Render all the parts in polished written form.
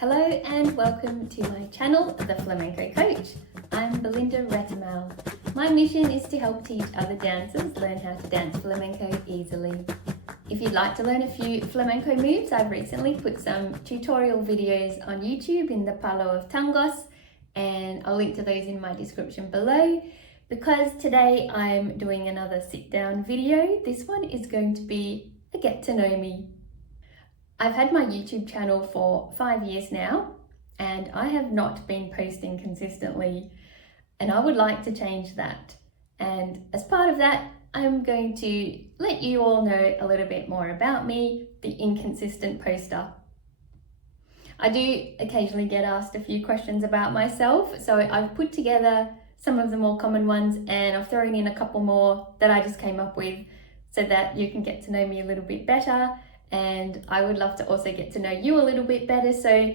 Hello and welcome to my channel, The Flamenco Coach. I'm Belinda Retamal. My mission is to help teach other dancers learn how to dance flamenco easily. If you'd like to learn a few flamenco moves, I've recently put some tutorial videos on YouTube in the palo of tangos, and I'll link to those in my description below. Because today I'm doing another sit down video, this one is going to be a get to know me. I've had my YouTube channel for 5 years now, and I have not been posting consistently, and I would like to change that. And as part of that, I'm going to let you all know a little bit more about me, the inconsistent poster. I do occasionally get asked a few questions about myself, so I've put together some of the more common ones, and I've thrown in a couple more that I just came up with so that you can get to know me a little bit better. And I would love to also get to know you a little bit better. So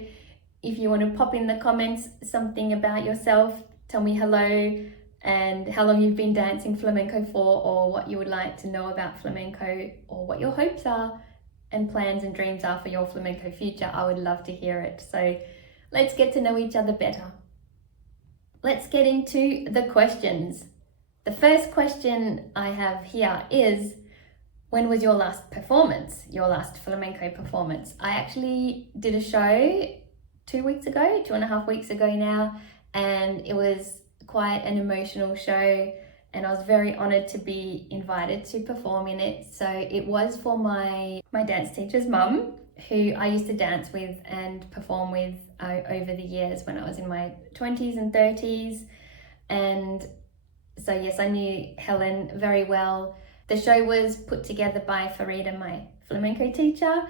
if you want to pop in the comments something about yourself, tell me hello and how long you've been dancing flamenco for, or what you would like to know about flamenco, or what your hopes are and plans and dreams are for your flamenco future. I would love to hear it. So let's get to know each other better. Let's get into the questions. The first question I have here is, when was your last performance, your last flamenco performance? I actually did a show 2.5 weeks ago now, and it was quite an emotional show, and I was very honoured to be invited to perform in it. So it was for my dance teacher's mum, who I used to dance with and perform with over the years when I was in my 20s and 30s. And so yes, I knew Helen very well. The show was put together by Farida, my flamenco teacher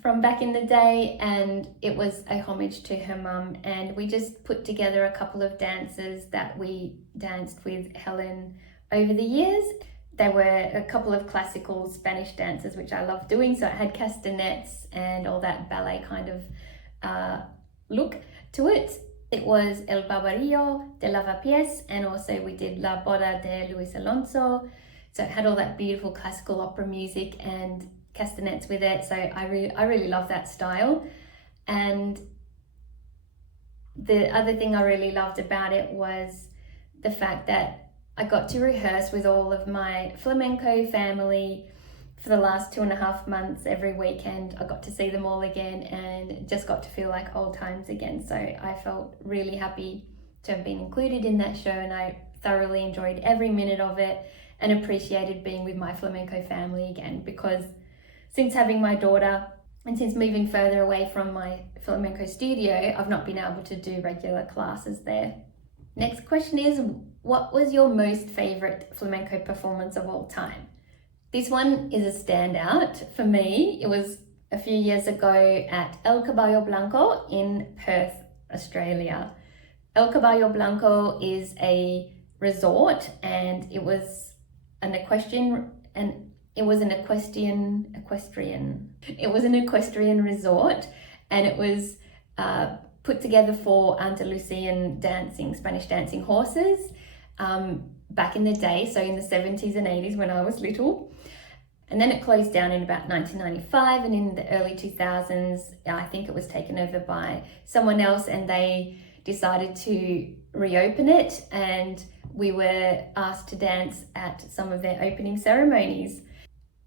from back in the day, and it was a homage to her mum. And we just put together a couple of dances that we danced with Helen over the years. There were a couple of classical Spanish dances, which I love doing. So it had castanets and all that ballet kind of look to it. It was El Barbarillo de Lavapiés, and also we did La Boda de Luis Alonso. So it had all that beautiful classical opera music and castanets with it. So I really love that style. And the other thing I really loved about it was the fact that I got to rehearse with all of my flamenco family for the last 2.5 months. Every weekend I got to see them all again and just got to feel like old times again. So I felt really happy to have been included in that show, and I thoroughly enjoyed every minute of it and appreciated being with my flamenco family again, because since having my daughter and since moving further away from my flamenco studio, I've not been able to do regular classes there. Next question is, what was your most favorite flamenco performance of all time? This one is a standout for me. It was a few years ago at El Caballo Blanco in Perth, Australia. El Caballo Blanco is a resort, and it was an equestrian resort, and it was put together for Andalusian dancing, Spanish dancing horses back in the day, so in the 70s and 80s when I was little. And then it closed down in about 1995, and in the early 2000s, I think it was taken over by someone else, and they decided to reopen it, and we were asked to dance at some of their opening ceremonies.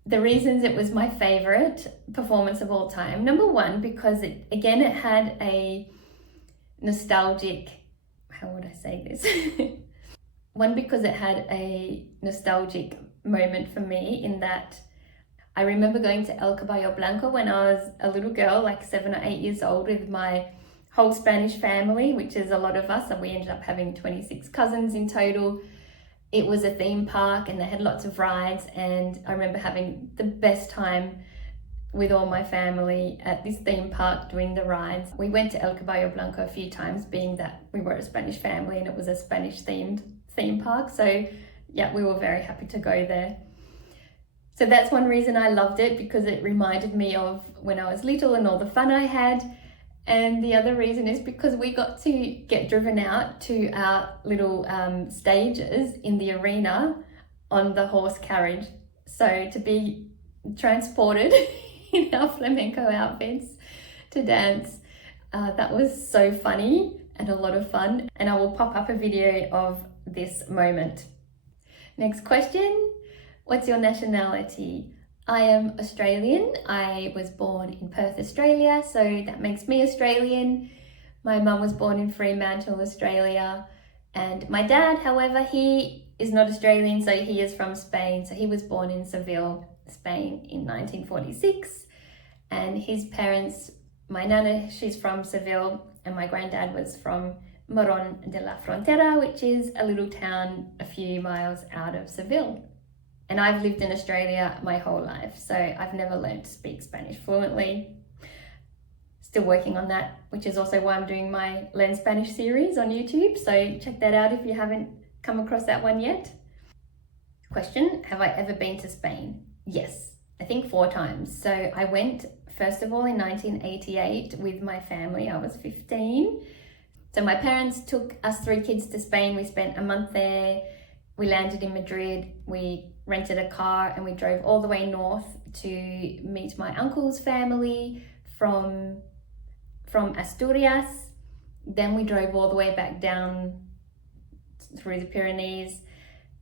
The reasons it was my favorite performance of all time: number one, because it had a nostalgic, how would I say this? One, because it had a nostalgic moment for me, in that I remember going to El Caballo Blanco when I was a little girl, like 7 or 8 years old, with my whole Spanish family, which is a lot of us, and we ended up having 26 cousins in total. It was a theme park, and they had lots of rides, and I remember having the best time with all my family at this theme park doing the rides. We went to El Caballo Blanco a few times, being that we were a Spanish family and it was a Spanish themed theme park. So yeah, we were very happy to go there. So that's one reason I loved it, because it reminded me of when I was little and all the fun I had. And the other reason is because we got to get driven out to our little stages in the arena on the horse carriage. So to be transported in our flamenco outfits to dance That was so funny and a lot of fun, and I will pop up a video of this moment. Next question, what's your nationality? I am Australian. I was born in Perth, Australia, so that makes me Australian. My mum was born in Fremantle, Australia, and my dad, however, he is not Australian, so he is from Spain. So he was born in Seville, Spain in 1946, and his parents, my nana, she's from Seville, and my granddad was from Morón de la Frontera, which is a little town a few miles out of Seville. And I've lived in Australia my whole life, so I've never learned to speak Spanish fluently. Still working on that, which is also why I'm doing my Learn Spanish series on YouTube, so check that out if you haven't come across that one yet. Question, have I ever been to Spain? Yes, I think 4 times. So I went, first of all, in 1988 with my family. I was 15. So my parents took us 3 kids to Spain. We spent a month there. We landed in Madrid. We rented a car and we drove all the way north to meet my uncle's family from Asturias. Then we drove all the way back down through the Pyrenees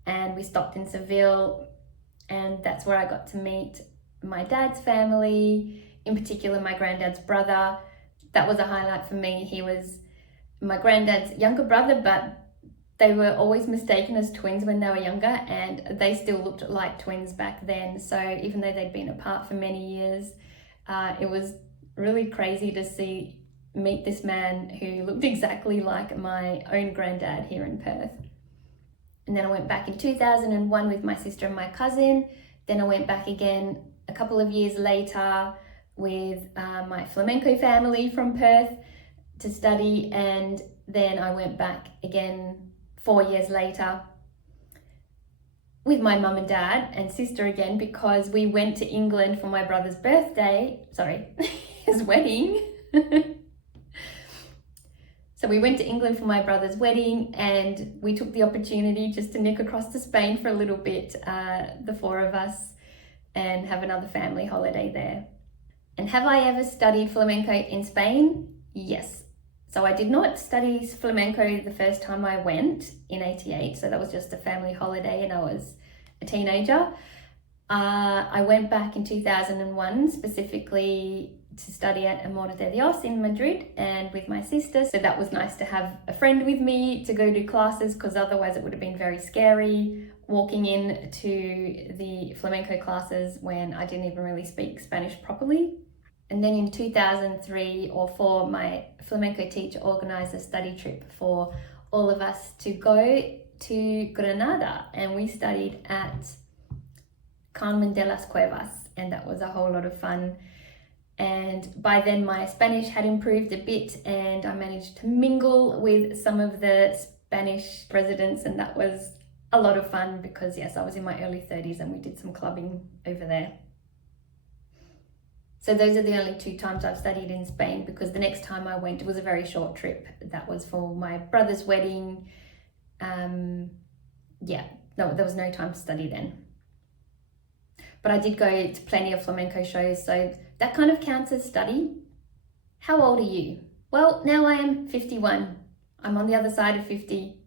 and we stopped in Seville, and that's where I got to meet my dad's family, in particular my granddad's brother. That was a highlight for me. He was my granddad's younger brother, but they were always mistaken as twins when they were younger, and they still looked like twins back then. So even though they'd been apart for many years, it was really crazy to meet this man who looked exactly like my own granddad here in Perth. And then I went back in 2001 with my sister and my cousin. Then I went back again a couple of years later with my flamenco family from Perth to study, and then I went back again 4 years later with my mum and dad and sister again, because we went to England for my brother's his wedding. So we went to England for my brother's wedding, and we took the opportunity just to nick across to Spain for a little bit, the 4 of us, and have another family holiday there. And have I ever studied flamenco in Spain? Yes. So I did not study flamenco the first time I went in 88, so that was just a family holiday and I was a teenager. I went back in 2001 specifically to study at Amor de Dios in Madrid and with my sister, so that was nice to have a friend with me to go to classes, because otherwise it would have been very scary walking in to the flamenco classes when I didn't even really speak Spanish properly. And then in 2003 or 4, my flamenco teacher organised a study trip for all of us to go to Granada, and we studied at Carmen de las Cuevas, and that was a whole lot of fun. And by then my Spanish had improved a bit and I managed to mingle with some of the Spanish residents, and that was a lot of fun because yes, I was in my early 30s and we did some clubbing over there. So those are the only 2 times I've studied in Spain, because the next time I went, it was a very short trip. That was for my brother's wedding. There was no time to study then. But I did go to plenty of flamenco shows, so that kind of counts as study. How old are you? Well, now I am 51. I'm on the other side of 50.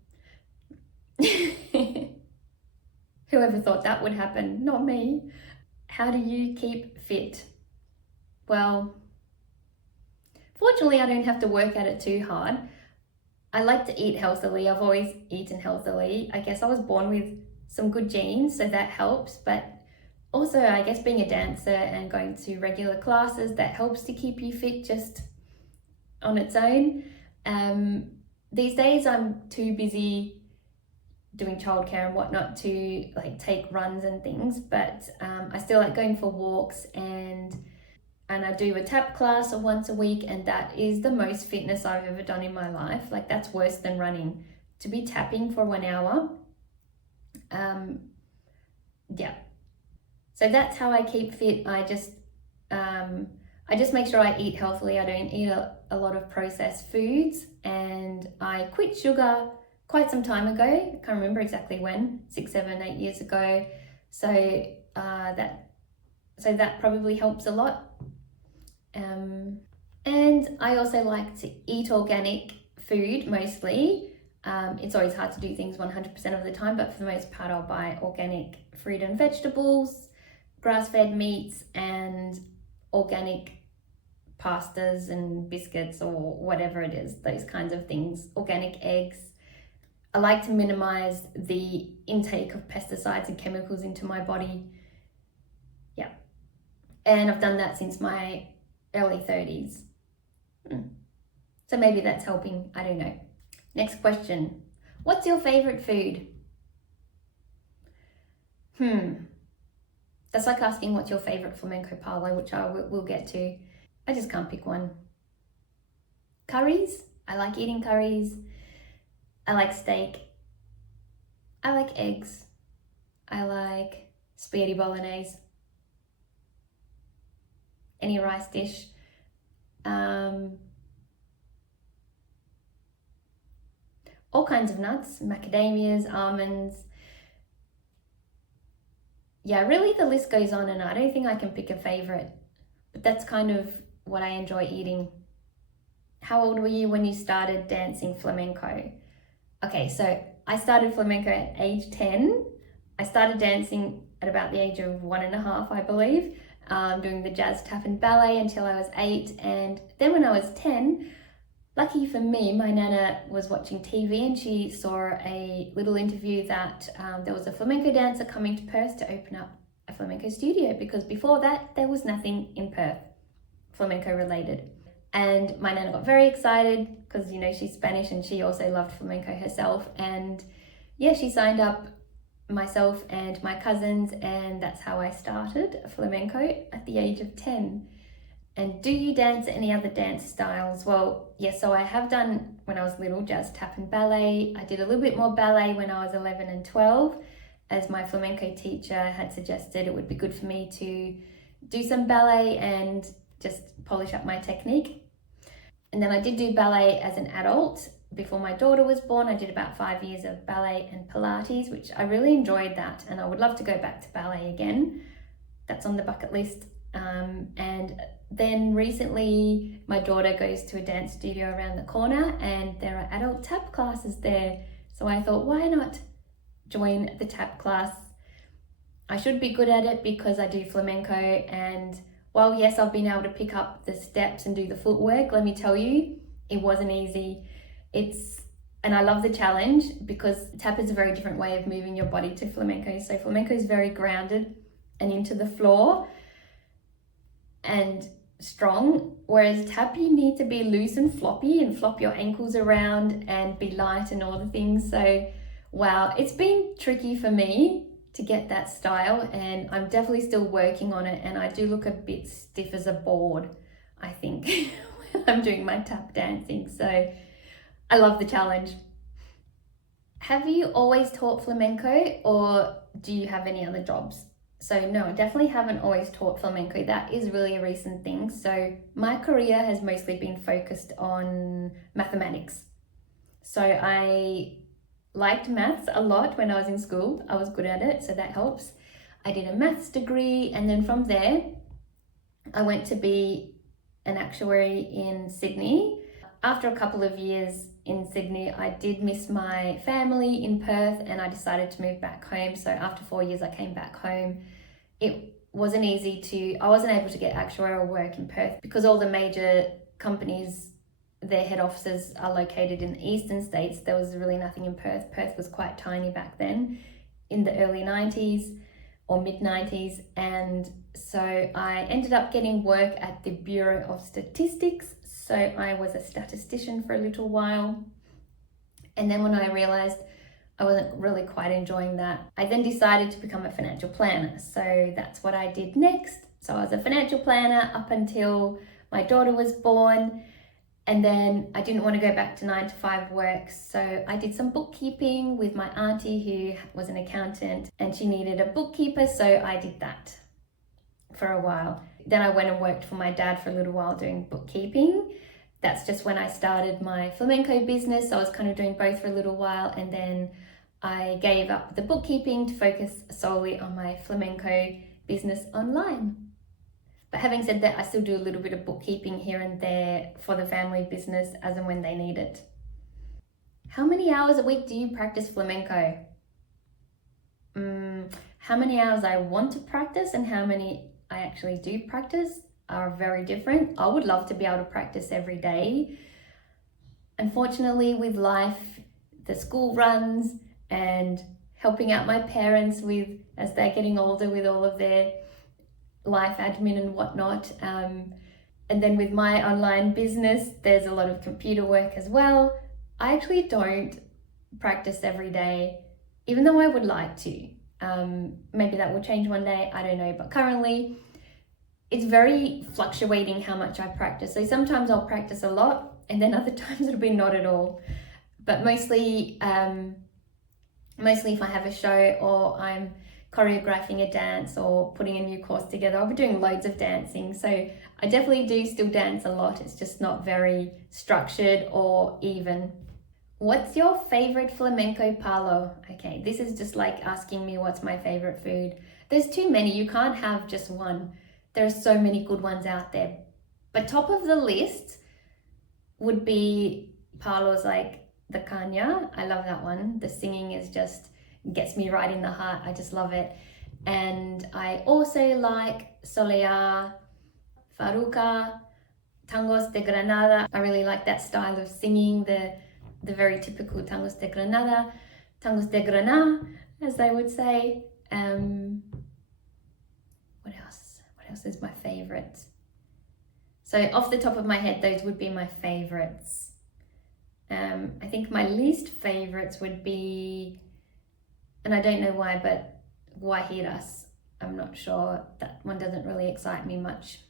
Whoever thought that would happen? Not me. How do you keep fit? Well, fortunately, I don't have to work at it too hard. I like to eat healthily. I've always eaten healthily. I guess I was born with some good genes, so that helps. But also, I guess being a dancer and going to regular classes, that helps to keep you fit just on its own. These days, I'm too busy doing childcare and whatnot to take runs and things, but I still like going for walks, and I do a tap class once a week, and that is the most fitness I've ever done in my life. That's worse than running. To be tapping for 1 hour, so that's how I keep fit. I just make sure I eat healthily. I don't eat a lot of processed foods, and I quit sugar quite some time ago. I can't remember exactly when, 6, 7, 8 years ago. So that probably helps a lot. And I also like to eat organic food mostly. It's always hard to do things 100% of the time, but for the most part, I'll buy organic fruit and vegetables, grass-fed meats, and organic pastas and biscuits or whatever it is, those kinds of things, organic eggs. I like to minimize the intake of pesticides and chemicals into my body. Yeah. And I've done that since my early 30s. So maybe that's helping, I don't know. Next question. What's your favorite food? That's like asking what's your favorite flamenco palo, which I will get to. I just can't pick one. Curries. I like eating curries. I like steak. I like eggs. I like spaghetti bolognese. Any rice dish. All kinds of nuts, macadamias, almonds. Yeah, really the list goes on, and I don't think I can pick a favorite, but that's kind of what I enjoy eating. How old were you when you started dancing flamenco? Okay, so I started flamenco at age 10. I started dancing at about the age of 1.5, I believe, doing the jazz, tap and ballet until I was 8. And then when I was 10, lucky for me, my nana was watching TV and she saw a little interview that there was a flamenco dancer coming to Perth to open up a flamenco studio, because before that there was nothing in Perth flamenco related. And my nana got very excited because, you know, she's Spanish and she also loved flamenco herself. And yeah, she signed up myself and my cousins, and that's how I started flamenco at the age of 10. And do you dance any other dance styles? Well, yes, so I have done, when I was little, jazz, tap and ballet. I did a little bit more ballet when I was 11 and 12, as my flamenco teacher had suggested it would be good for me to do some ballet and just polish up my technique. And then I did do ballet as an adult. Before my daughter was born, I did about 5 years of ballet and Pilates, which I really enjoyed that. And I would love to go back to ballet again. That's on the bucket list. And then recently my daughter goes to a dance studio around the corner and there are adult tap classes there. So I thought, why not join the tap class? I should be good at it because I do flamenco, and while yes, I've been able to pick up the steps and do the footwork, let me tell you, it wasn't easy. And I love the challenge because tap is a very different way of moving your body to flamenco. So flamenco is very grounded and into the floor and strong, whereas tap you need to be loose and floppy and flop your ankles around and be light and all the things. So wow, it's been tricky for me to get that style, and I'm definitely still working on it, and I do look a bit stiff as a board, I think, when I'm doing my tap dancing. So I love the challenge. Have you always taught flamenco, or do you have any other jobs? So no, I definitely haven't always taught flamenco. That is really a recent thing. So my career has mostly been focused on mathematics. So I liked maths a lot when I was in school. I was good at it, so that helps. I did a maths degree, and then from there, I went to be an actuary in Sydney. After a couple of years in Sydney, I did miss my family in Perth and I decided to move back home. So after 4 years, I came back home. It wasn't easy I wasn't able to get actuarial work in Perth because all the major companies, their head offices are located in the eastern states. There was really nothing in Perth. Perth was quite tiny back then in the early 90s or mid 90s. And so I ended up getting work at the Bureau of Statistics. So I was a statistician for a little while. And then when I realized I wasn't really quite enjoying that, I then decided to become a financial planner. So that's what I did next. So I was a financial planner up until my daughter was born. And then I didn't want to go back to 9-to-5 work. So I did some bookkeeping with my auntie who was an accountant, and she needed a bookkeeper. So I did that for a while. Then I went and worked for my dad for a little while doing bookkeeping. That's just when I started my flamenco business. I was kind of doing both for a little while, and then I gave up the bookkeeping to focus solely on my flamenco business online. But having said that, I still do a little bit of bookkeeping here and there for the family business as and when they need it. How many hours a week do you practice flamenco? How many hours I want to practice and how many I actually do practice are very different. I would love to be able to practice every day. Unfortunately, with life, the school runs and helping out my parents with as they're getting older with all of their life admin and whatnot. And then with my online business, there's a lot of computer work as well. I actually don't practice every day, even though I would like to. Maybe that will change one day, I don't know. But currently, it's very fluctuating how much I practice. So sometimes I'll practice a lot and then other times it'll be not at all. But mostly if I have a show or I'm choreographing a dance or putting a new course together, I'll be doing loads of dancing. So I definitely do still dance a lot. It's just not very structured or even. What's your favorite flamenco palo? Okay, this is just like asking me what's my favorite food. There's too many, you can't have just one. There are so many good ones out there. But top of the list would be palos like the Kanya. I love that one. The singing is just gets me right in the heart. I just love it. And I also like Soleá, Faruca, Tangos de Granada. I really like that style of singing, the very typical Tangos de Granada, Tangos de Granada, as they would say. What else? What else is my favorite? So off the top of my head, those would be my favorites. I think my least favorites would be, and I don't know why, but Guajiras. I'm not sure. That one doesn't really excite me much.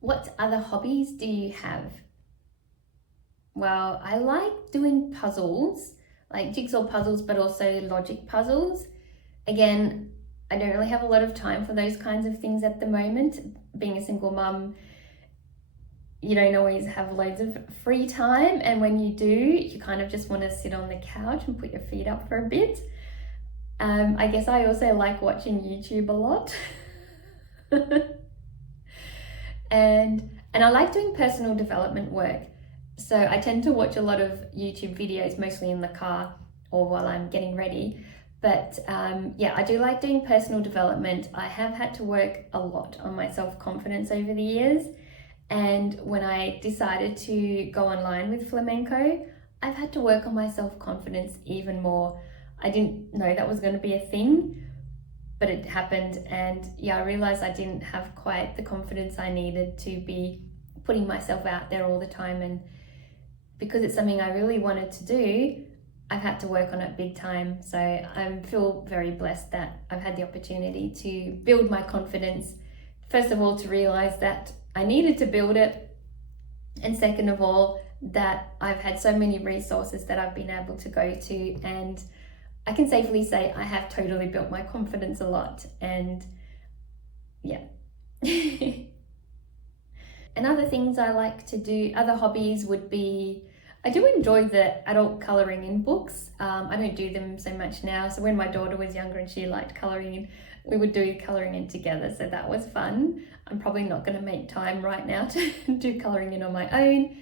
What other hobbies do you have? Well, I like doing puzzles, like jigsaw puzzles, but also logic puzzles. Again, I don't really have a lot of time for those kinds of things at the moment. Being a single mum, you don't always have loads of free time. And when you do, you kind of just want to sit on the couch and put your feet up for a bit. I guess I also like watching YouTube a lot. and I like doing personal development work. So I tend to watch a lot of YouTube videos, mostly in the car or while I'm getting ready. But yeah, I do like doing personal development. I have had to work a lot on my self-confidence over the years. And when I decided to go online with flamenco, I've had to work on my self-confidence even more. I didn't know that was going to be a thing, but it happened. And yeah, I realized I didn't have quite the confidence I needed to be putting myself out there all the time. And because it's something I really wanted to do, I've had to work on it big time. So I feel very blessed that I've had the opportunity to build my confidence. First of all, to realize that I needed to build it. And second of all, that I've had so many resources that I've been able to go to. And I can safely say I have totally built my confidence a lot. And yeah. And other things I like to do, other hobbies would be, I do enjoy the adult colouring in books. I don't do them so much now. So when my daughter was younger and she liked colouring in, we would do colouring in together. So that was fun. I'm probably not going to make time right now to do colouring in on my own.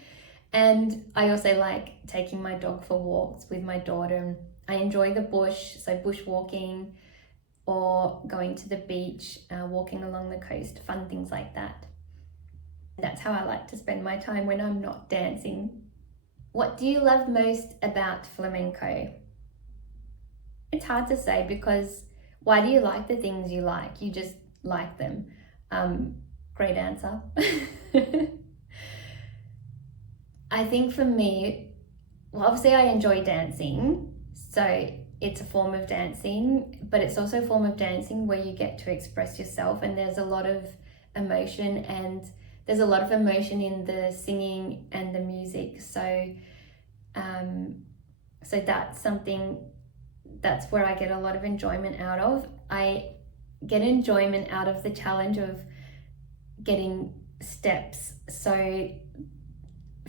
And I also like taking my dog for walks with my daughter. I enjoy the bush, so bushwalking or going to the beach, walking along the coast, fun things like that. That's how I like to spend my time when I'm not dancing. What do you love most about flamenco? It's hard to say because why do you like the things you like? You just like them. Great answer. I think for me, well, obviously I enjoy dancing, so it's a form of dancing, but it's also a form of dancing where you get to express yourself, and there's a lot of emotion, and there's a lot of emotion in the singing and the music. So that's something, that's where I get a lot of enjoyment out of. I get enjoyment out of the challenge of getting steps. So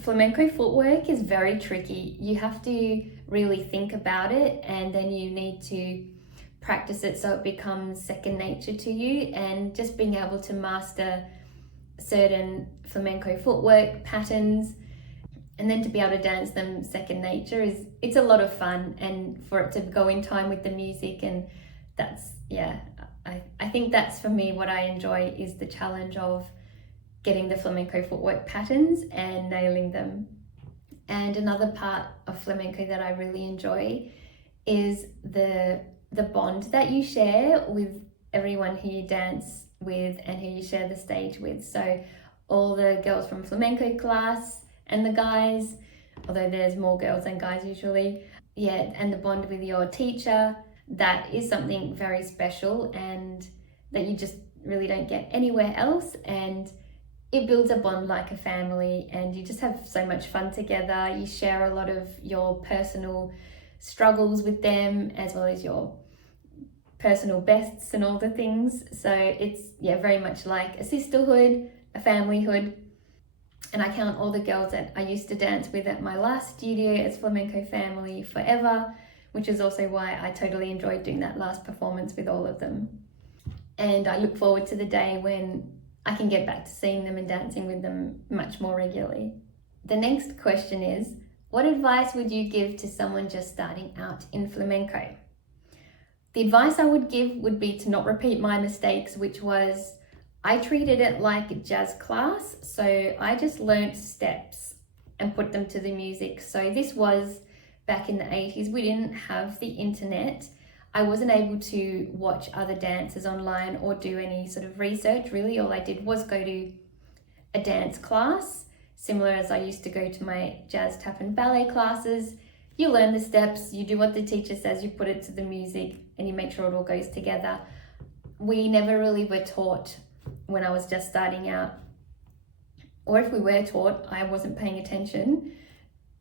flamenco footwork is very tricky. You have to really think about it, and then you need to practice it so it becomes second nature to you. And just being able to master certain flamenco footwork patterns, and then to be able to dance them second nature it's a lot of fun, and for it to go in time with the music. And that's, yeah, I think that's for me what I enjoy, is the challenge of getting the flamenco footwork patterns and nailing them. And another part of flamenco that I really enjoy is the bond that you share with everyone who you dance with and who you share the stage with. So all the girls from flamenco class and the guys, although there's more girls than guys usually, yeah, and the bond with your teacher, that is something very special and that you just really don't get anywhere else. And it builds a bond like a family, and you just have so much fun together. You share a lot of your personal struggles with them, as well as your personal bests and all the things. So it's, yeah, very much like a sisterhood, a familyhood. And I count all the girls that I used to dance with at my last studio as flamenco family forever, which is also why I totally enjoyed doing that last performance with all of them. And I look forward to the day when I can get back to seeing them and dancing with them much more regularly. The next question is, what advice would you give to someone just starting out in flamenco? The advice I would give would be to not repeat my mistakes, which was I treated it like a jazz class. So I just learnt steps and put them to the music. So this was back in the 80s. We didn't have the internet. I wasn't able to watch other dances online or do any sort of research, really. All I did was go to a dance class, similar as I used to go to my jazz, tap and ballet classes. You learn the steps, you do what the teacher says, you put it to the music, and you make sure it all goes together. We never really were taught when I was just starting out, or if we were taught, I wasn't paying attention,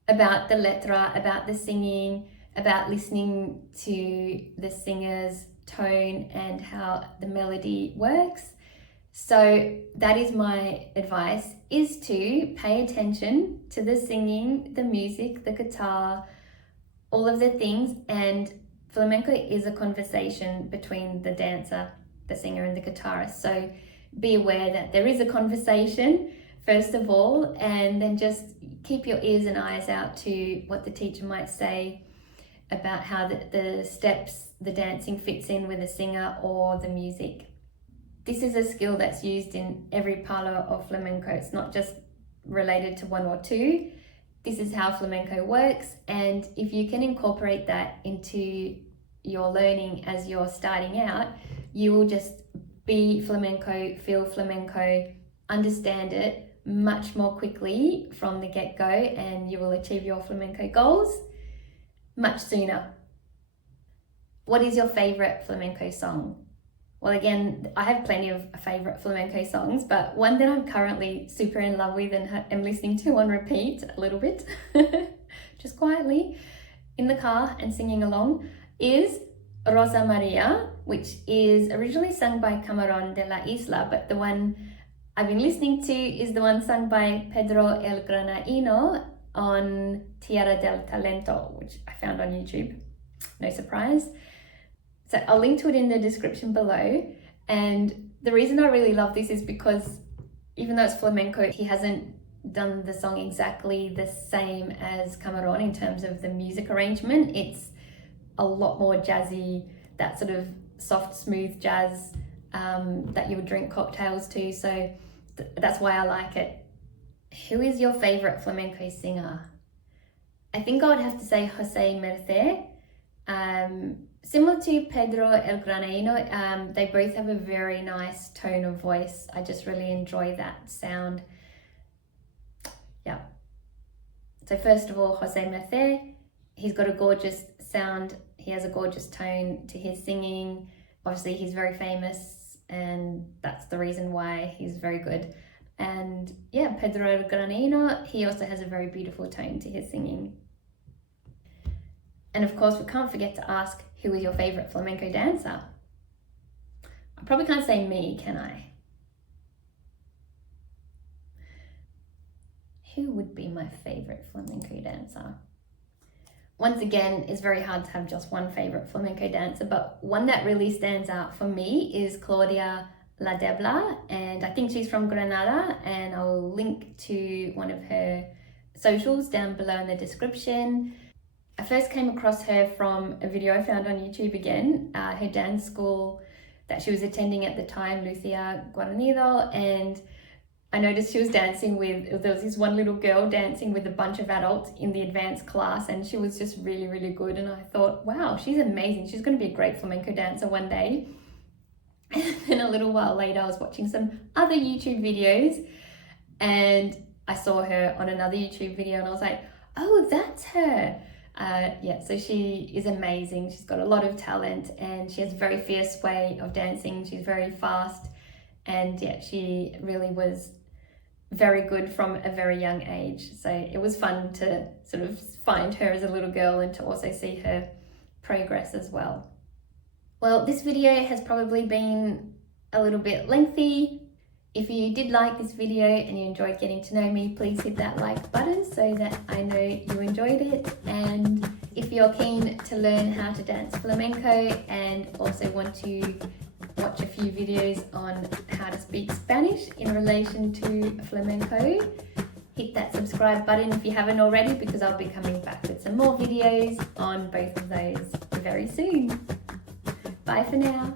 about the letra, about the singing, about listening to the singer's tone and how the melody works. So that is my advice, is to pay attention to the singing, the music, the guitar, all of the things. And flamenco is a conversation between the dancer, the singer and the guitarist. So be aware that there is a conversation first of all, and then just keep your ears and eyes out to what the teacher might say about how the steps, the dancing fits in with the singer or the music. This is a skill that's used in every palo of flamenco. It's not just related to one or two. This is how flamenco works, and if you can incorporate that into your learning as you're starting out, you will just be flamenco, feel flamenco, understand it much more quickly from the get-go, and you will achieve your flamenco goals much sooner. What is your favorite flamenco song? Well, again, I have plenty of favorite flamenco songs, but one that I'm currently super in love with and am listening to on repeat a little bit, just quietly in the car and singing along, is Rosa Maria, which is originally sung by Camarón de la Isla, but the one I've been listening to is the one sung by Pedro el Granaíno on Tierra del Talento, which I found on YouTube, no surprise. So I'll link to it in the description below. And the reason I really love this is because even though it's flamenco, he hasn't done the song exactly the same as Camarón in terms of the music arrangement. It's a lot more jazzy, that sort of soft, smooth jazz that you would drink cocktails to. So that's why I like it. Who is your favorite flamenco singer? I think I would have to say Jose Mercé. Similar to Pedro el Granaíno, they both have a very nice tone of voice. I just really enjoy that sound. Yeah. So first of all, Jose Mercé, he's got a gorgeous sound. He has a gorgeous tone to his singing. Obviously, he's very famous, and that's the reason why he's very good. And yeah, Pedro el Granaíno, he also has a very beautiful tone to his singing. And of course, we can't forget to ask, who is your favorite flamenco dancer? I probably can't say me, can I? Who would be my favorite flamenco dancer? Once again, it's very hard to have just one favorite flamenco dancer, but one that really stands out for me is Claudia La Debla, and I think she's from Granada, and I'll link to one of her socials down below in the description. I first came across her from a video I found on YouTube again, her dance school that she was attending at the time, Lucia Guarnido, and I noticed she was dancing with, there was this one little girl dancing with a bunch of adults in the advanced class, and she was just really, really good. And I thought, wow, she's amazing. She's going to be a great flamenco dancer one day. And then a little while later, I was watching some other YouTube videos and I saw her on another YouTube video and I was like, oh, that's her. Yeah, so she is amazing. She's got a lot of talent and she has a very fierce way of dancing. She's very fast, and yeah, she really was very good from a very young age. So it was fun to sort of find her as a little girl and to also see her progress as well. Well, this video has probably been a little bit lengthy. If you did like this video and you enjoyed getting to know me, please hit that like button so that I know you enjoyed it. And if you're keen to learn how to dance flamenco and also want to watch a few videos on how to speak Spanish in relation to flamenco, hit that subscribe button if you haven't already, because I'll be coming back with some more videos on both of those very soon. Bye for now.